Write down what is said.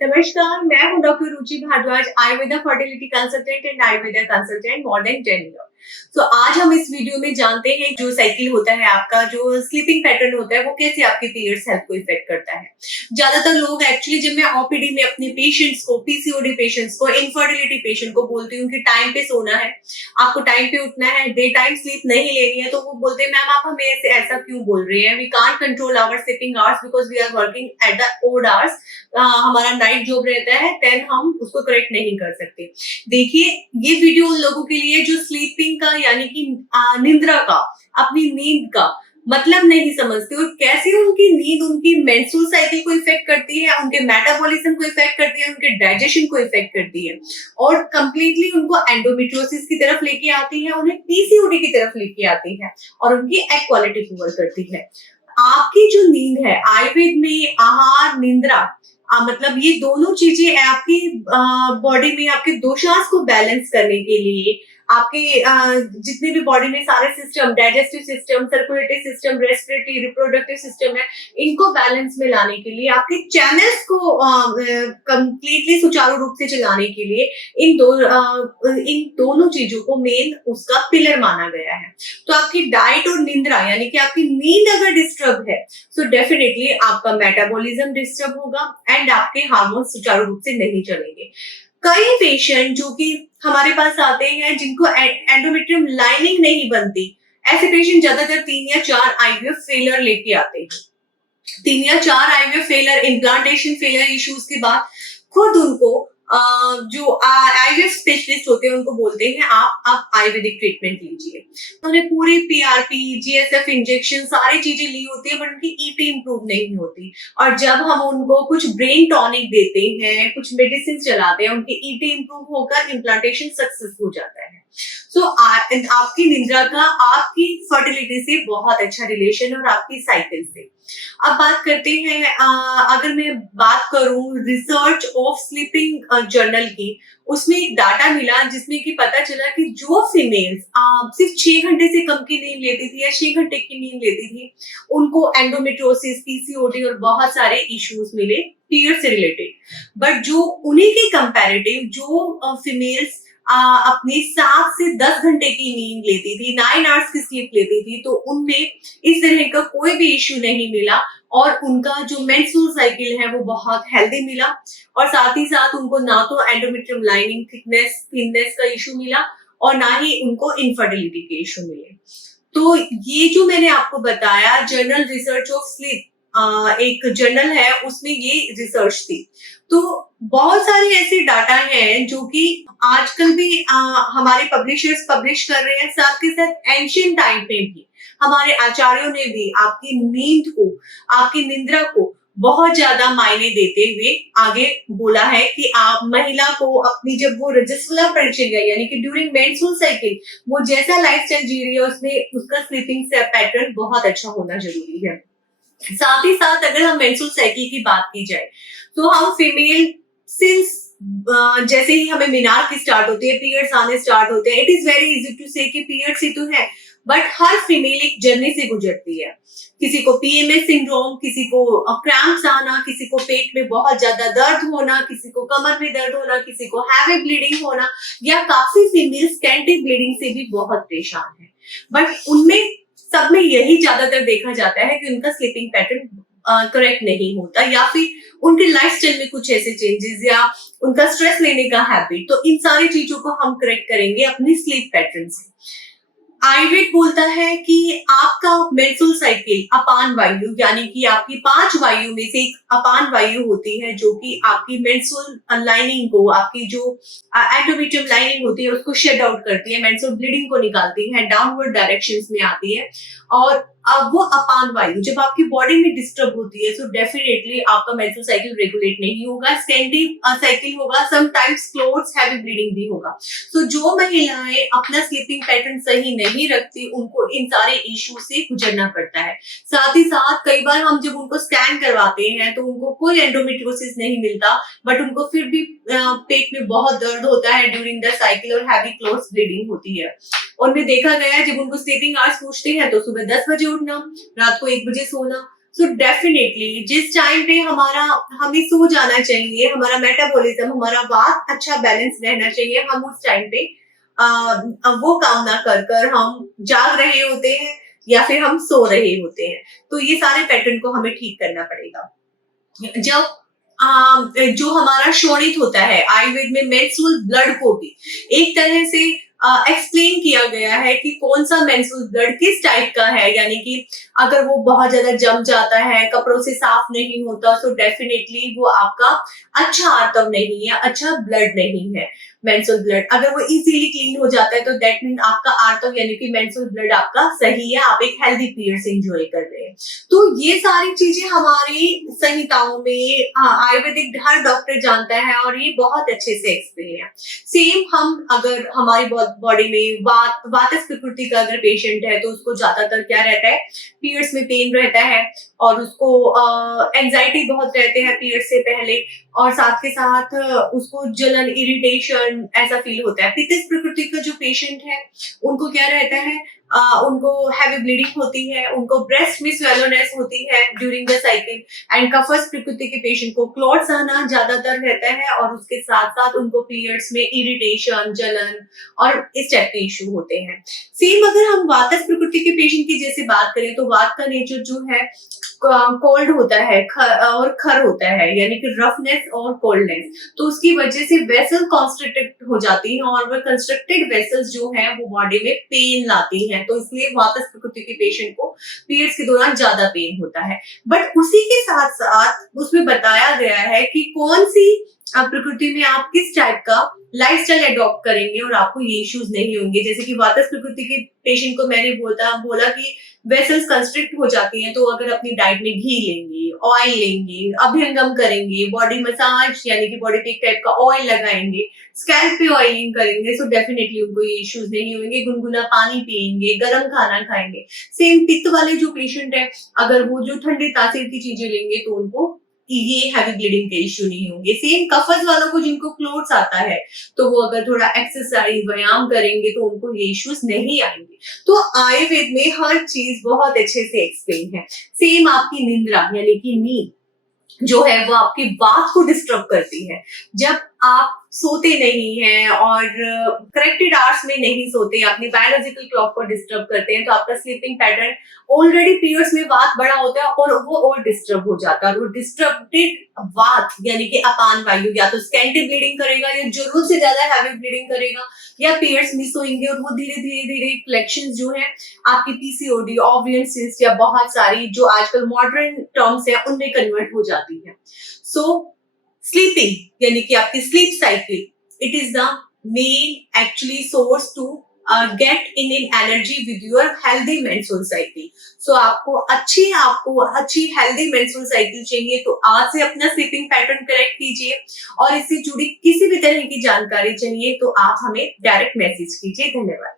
नमस्कार, मैं हूँ doctor Ruchi Bhardwaj, Ayurveda fertility consultant and Ayurveda consultant more than 10 year. तो आज हम इस वीडियो में जानते हैं जो साइकिल होता है आपका, जो स्लीपिंग पैटर्न होता है, वो कैसे आपके पीरियड्स हेल्थ को इफेक्ट करता है। ज्यादातर लोग एक्चुअली जब मैं ओपीडी में अपने पेशेंट्स को, पीसीओडी पेशेंट्स को, इनफर्टिलिटी पेशेंट को बोलती हूँ कि टाइम पे सोना है, आपको टाइम पे उठना है, डे टाइम स्लीप नहीं लेनी है, तो वो बोलते हैं मैम आप हमें ऐसा क्यों बोल रहे हैं, we can't control our sleeping hours because we are working at the odd hours. हमारा नाइट जॉब रहता है, देन हम उसको करेक्ट नहीं कर सकते। देखिए, ये वीडियो उन लोगों के लिए जो स्लीपिंग का यानी कि निद्रा का, अपनी नींद का मतलब नहीं समझते और कैसे उनकी नींद उनकी मेंस्ट्रुअल साइकिल को इफेक्ट करती है, उनके मेटाबॉलिज्म को इफेक्ट करती है, उनके डाइजेशन को इफेक्ट करती है और कंप्लीटली उनको एंडोमेट्रियोसिस की तरफ लेके आती है, उन्हें पीसीओडी की तरफ लेके आती है और उनकी एग क्वालिटी पुअर करती है। आपकी जो नींद है, आयुर्वेद में आहार निंद्रा मतलब ये दोनों चीजें आपकी बॉडी में आपके दोषांश को बैलेंस करने के लिए, आपके जितने भी बॉडी में सारे system, digestive system, circulatory system, respiratory, reproductive system है, इनको बैलेंस में लाने के लिए, आपके चैनल्स को कंप्लीटली सुचारू रूप से चलाने के लिए इन दोनों चीजों को मेन उसका पिलर माना गया है। तो आपकी डाइट और निंद्रा यानी कि आपकी नींद अगर डिस्टर्ब है, सो डेफिनेटली आपका मेटाबॉलिज्म डिस्टर्ब होगा एंड आपके हार्मोन सुचारू रूप से नहीं चलेंगे। कई पेशेंट जो कि हमारे पास आते हैं जिनको एंडोमेट्रियम लाइनिंग नहीं बनती, ऐसे पेशेंट ज्यादातर 3 या 4 आईवीएफ फेलियर लेके आते हैं। 3 या 4 IVF failure, implantation failure issues के बाद खुद उनको जो आईवीएफ स्पेशलिस्ट होते हैं उनको बोलते हैं आप आयुर्वेदिक ट्रीटमेंट लीजिए। उन्होंने पूरी पीआरपी, जीएसएफ इंजेक्शन सारी चीजें ली होती है बट उनकी ईटी इंप्रूव नहीं होती और जब हम उनको कुछ ब्रेन टॉनिक देते हैं, कुछ मेडिसिन चलाते हैं, उनकी ईटी इंप्रूव होकर इम्प्लांटेशन सक्सेस हो जाता है। सो आपकी निद्रा का आपकी फर्टिलिटी से बहुत अच्छा रिलेशन और आपकी साइकिल से। अब बात करते हैं, अगर मैं बात करूं रिसर्च ऑफ स्लीपिंग जर्नल की, उसमें एक डाटा मिला जिसमें कि पता चला कि जो फीमेल्स सिर्फ 6 घंटे से कम की नींद लेती थी या 6 घंटे की नींद लेती थी, उनको एंडोमेट्रियोसिस, पीसीओडी और बहुत सारे इश्यूज मिले पीरियड से रिलेटेड। बट जो उन्हीं के कंपैरेटिव जो फीमेल्स अपनी 7 से 10 घंटे की नींद लेती थी, 9 आवर्स की स्लीप लेती थी, तो उनमें इस तरह का कोई भी इश्यू नहीं मिला और उनका जो मेंस्ट्रुअल साइकिल है वो बहुत हेल्दी मिला और साथ ही साथ उनको ना तो एंडोमेट्रियम लाइनिंग थिकनेस, थिननेस का इश्यू मिला और ना ही उनको इनफर्टिलिटी के इश्यू मिले। तो ये जो मैंने आपको बताया, जर्नल रिसर्च ऑफ स्लीप एक जर्नल है, उसमें ये रिसर्च थी। तो बहुत सारे ऐसे डाटा हैं जो कि आजकल भी हमारे पब्लिशर्स पब्लिश कर रहे हैं, साथ के साथ एंशिएंट टाइम में भी हमारे आचार्यों ने भी आपकी नींद को, आपकी निंद्रा को बहुत ज्यादा मायने देते हुए आगे बोला है कि आप महिला को अपनी जब वो रजस्वला परिचर्या यानी कि ड्यूरिंग मेंस्ट्रुअल साइकिल वो जैसा लाइफस्टाइल जी रही है उसमें उसका स्लीपिंग पैटर्न बहुत अच्छा होना जरूरी है। साथ ही साथ अगर हम मेंस्ट्रुअल साइकिल की बात की जाए तो हम फीमेल सिंस जैसे ही हमें मीनार स्टार्ट होती है, पीरियड्स आने स्टार्ट होते हैं, it is very easy to say कि पीरियड्स ही तो है, बट हर फीमेल एक जर्नी से गुजरती है। किसी को पीएमएस सिंड्रोम, किसी को क्रैम्प्स आना, किसी को पेट में बहुत ज्यादा दर्द होना, किसी को कमर में दर्द होना, किसी को हैवी ब्लीडिंग होना, या काफी फीमेल स्कैंटी ब्लीडिंग से भी बहुत परेशान है। बट उनमें सब में यही ज्यादातर देखा जाता है कि उनका स्लीपिंग पैटर्न करेक्ट नहीं होता या फिर उनके लाइफस्टाइल में कुछ ऐसे चेंजेस या उनका स्ट्रेस लेने का हैबिट। तो इन सारी चीजों को हम करेक्ट करेंगे अपनी स्लीप पैटर्न से। आयुर्वेद बोलता है कि आपका मेंस्ट्रुअल साइकिल अपान वायु यानी कि आपकी 5 वायु में से एक अपान वायु होती है जो कि आपकी मेंस्ट्रुअल लाइनिंग को, आपकी जो एंडोमेट्रियम लाइनिंग होती है उसको शेड आउट करती है, मेंस्ट्रुअल ब्लीडिंग को निकालती है, डाउनवर्ड डायरेक्शंस में आती है। और अब वो अपान वायु जब आपकी बॉडी में डिस्टर्ब होती है तो डेफिनेटली आपका मेंस्ट्रुअल साइकिल रेगुलेट नहीं होगा, स्कैंटी साइकिल होगा, समटाइम्स क्लोथ्स हैवी ब्लीडिंग भी होगा। तो जो महिलाएं अपना स्लीपिंग पैटर्न सही नहीं रखती उनको इन सारे इश्यू से गुजरना पड़ता है। साथ ही साथ कई बार हम जब उनको स्कैन करवाते हैं तो उनको कोई एंडोमेट्रियोसिस नहीं मिलता, बट उनको फिर भी पेट में बहुत दर्द होता है ड्यूरिंग द साइकिल और हैवी क्लोथ्स ब्लीडिंग होती है। उनमें देखा गया है जब उनको स्लीपिंग आवर्स पूछते हैं तो सुबह 10 बजे उठना, रात को 1 बजे सोना, सो डेफिनेटली जिस टाइम पे हमें सो जाना चाहिए, हमारा मेटाबॉलिज्म, हमारा वात अच्छा बैलेंस रहना चाहिए, हम उस टाइम पे वो काम ना कर कर हम जाग रहे होते हैं या फिर हम सो रहे होते हैं। तो ये सारे पैटर्न को हमें ठीक करना पड़ेगा। जब जो हमारा शोणित होता है, आयुर्वेद में मेंस्ट्रुअल ब्लड को भी एक तरह से एक्सप्लेन किया गया है कि कौन सा मेंस्ट्रुअल ब्लड किस टाइप का है, यानी कि अगर वो बहुत ज्यादा जम जाता है, कपड़ों से साफ नहीं होता, तो डेफिनेटली वो आपका अच्छा आर्तव नहीं है, अच्छा ब्लड नहीं है। मेंस्ट्रुअल ब्लड अगर वो इजीली क्लीन हो जाता है तो दैट मीन आपका आर्तव यानी कि मेंस्ट्रुअल ब्लड आपका सही है, आप एक हेल्दी पीरियड एंजॉय कर रहे हैं। तो ये सारी चीजें हमारी संहिताओं में आयुर्वेदिक हर डॉक्टर जानता है और ये बहुत अच्छे से एक्सप्लेन है। सेम हम अगर हमारी बॉडी में वातस प्रकृति का अगर पेशेंट है तो उसको ज्यादातर क्या रहता है, पीरियड्स में पेन रहता है और उसको एंजाइटी बहुत रहते हैं पीरियड से पहले, और साथ के साथ उसको जलन, इरिटेशन ऐसा फील होता है। पित्त प्रकृति का जो पेशेंट है उनको क्या रहता है, उनको हैवी ब्लीडिंग होती है, उनको ब्रेस्ट में स्वेलोनेस होती है ड्यूरिंग द साइकिल, एंड कफस प्रकृति के पेशेंट को क्लॉट्स आना ज्यादातर रहता है और उसके साथ साथ उनको पीरियड्स में इरिटेशन, जलन और इस टाइप के इश्यू होते हैं। सेम अगर हम वातस प्रकृति के पेशेंट की जैसे बात करें तो वात का नेचर जो है कोल्ड होता है और खर होता है, यानी कि रफनेस और कोल्डनेस, तो उसकी वजह से वेसल कॉन्स्ट्रिक्टेड हो जाती है और वह कंस्ट्रक्टेड वेसल्स जो है वो बॉडी में पेन लाती हैं, तो इसलिए वातस प्रकृति के पेशेंट को पीरियड्स के दौरान ज्यादा पेन होता है। बट उसी के साथ साथ उसमें बताया गया है कि कौन सी प्रकृति में आप किस टाइप का लाइफस्टाइल अडॉप्ट करेंगे और आपको ये इश्यूज नहीं होंगे। जैसे कि वातस प्रकृति के पेशेंट को मैंने बोला कि वेसल्स कंस्ट्रिक्ट हो जाती हैं, तो अगर अपनी डाइट में घी लेंगे, ऑयल लेंगे, अभ्यंगम करेंगे, बॉडी मसाज यानी कि बॉडी पे एक टाइप का ऑयल लगाएंगे, स्कैल्प पे ऑयलिंग करेंगे, सो डेफिनेटली उनको ये इश्यूज नहीं होंगे। गुनगुना पानी पिएंगे, गर्म खाना खाएंगे। सेम पित्त वाले जो पेशेंट है, अगर वो जो ठंडे तासीर की चीजें लेंगे तो उनको ये हैवी ब्लीडिंग के इश्यू नहीं होंगे। सेम कफस वालों को जिनको क्लोट्स आता है तो वो अगर थोड़ा एक्सरसाइज, व्यायाम करेंगे तो उनको ये इश्यूज नहीं आएंगे। तो आयुर्वेद में हर चीज बहुत अच्छे से एक्सप्लेन है। सेम आपकी निंद्रा यानी कि नींद जो है वो आपकी वात को डिस्टर्ब करती है। जब आप सोते नहीं हैं और करेक्टेड आवर्स में नहीं सोते, अपनी बायोलॉजिकल क्लॉक को डिस्टर्ब करते हैं, तो आपका स्लीपिंग पैटर्न ऑलरेडी पीरियड्स में वात बड़ा होता है और वो और डिस्टर्ब हो जाता है। और वो डिस्टर्बेड वात यानी कि अपान वायु या तो स्कैंटी ब्लीडिंग करेगा या जरूरत से ज्यादा हैवी ब्लीडिंग करेगा या पीरियड्स मिस होंगे और वो धीरे धीरे कलेक्शन जो है आपकी पीसीओडी, ओवरियन सिस्ट या बहुत सारी जो आजकल मॉडर्न टर्म्स है उनमें कन्वर्ट हो जाती है। सो स्लीपिंग यानी कि आपकी sleep cycle, it is the main actually source to get in energy with your healthy menstrual cycle. So आपको अच्छी हेल्दी मेंस्ट्रुअल साइकिल चाहिए तो आज से अपना स्लीपिंग पैटर्न करेक्ट कीजिए, और इससे जुड़ी किसी भी तरह की जानकारी चाहिए तो आप हमें डायरेक्ट मैसेज कीजिए। धन्यवाद।